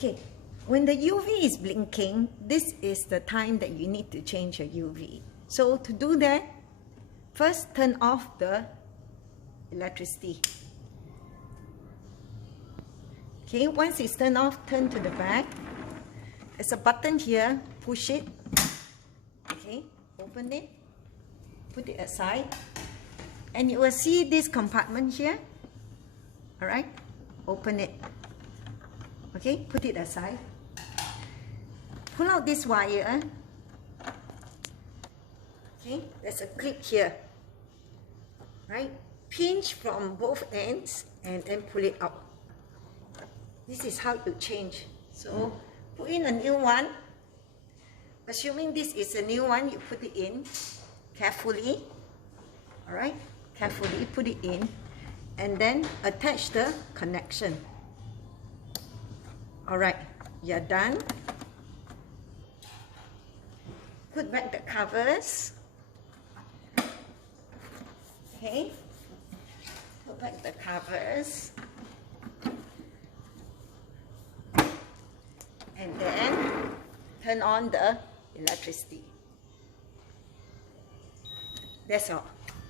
Okay, when the UV is blinking, this is the time that you need to change your UV. So to do that, first turn off the electricity. Okay, once it's turned off, turn to the back. There's a button here, push it. Okay, open it, put it aside, and you will see this compartment here. Alright, open it. Okay, put it aside. Pull out this wire. Okay, there's a clip here. Right, pinch from both ends and then pull it out. This is how you change. So put in a new one. Assuming this is a new one, you put it in carefully. Alright, carefully put it in and then attach the connection. Alright, you're done. Put back the covers. Okay, put back the covers. And then turn on the electricity. That's all.